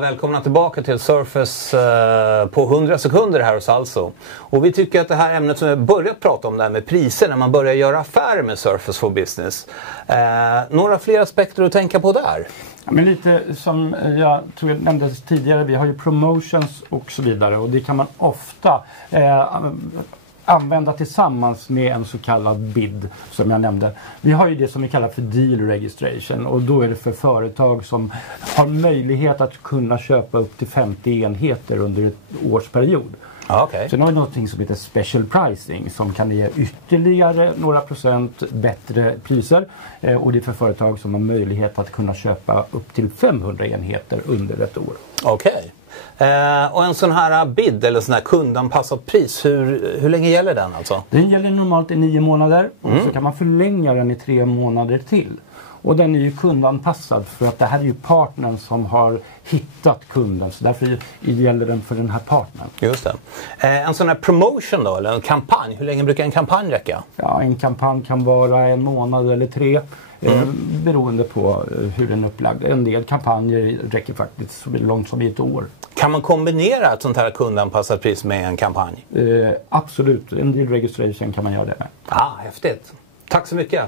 Välkomna tillbaka till Surface på 100 sekunder här hos Alltså. Och vi tycker att det här ämnet som vi börjat prata om, det här med priser när man börjar göra affärer med Surface for Business. Några fler aspekter att tänka på där? Ja, men lite som jag tror jag nämnde tidigare, vi har ju promotions och så vidare, och det kan man ofta använda tillsammans med en så kallad bid som jag nämnde. Vi har ju det som vi kallar för deal registration, och då är det för företag som har möjlighet att kunna köpa upp till 50 enheter under ett årsperiod. Okay. Sen har vi något som heter special pricing som kan ge ytterligare några procent bättre priser, och det är för företag som har möjlighet att kunna köpa upp till 500 enheter under ett år. Okej. Och en sån här bid eller sån här kundanpassat pris, hur länge gäller den alltså? Den gäller normalt i 9 månader och så kan man förlänga den i 3 månader till. Och den är ju kundanpassad för att det här är ju partnern som har hittat kunden. Så därför gäller den för den här partnern. Just det. En sån här promotion då, eller en kampanj, hur länge brukar en kampanj räcka? Ja, en kampanj kan vara 1 månad eller 3. Beroende på hur den är upplagd. En del kampanjer räcker faktiskt så långt som i 1 år. Kan man kombinera ett sånt här kundanpassat pris med en kampanj? Absolut, en deal registration kan man göra det med. Häftigt. Tack så mycket.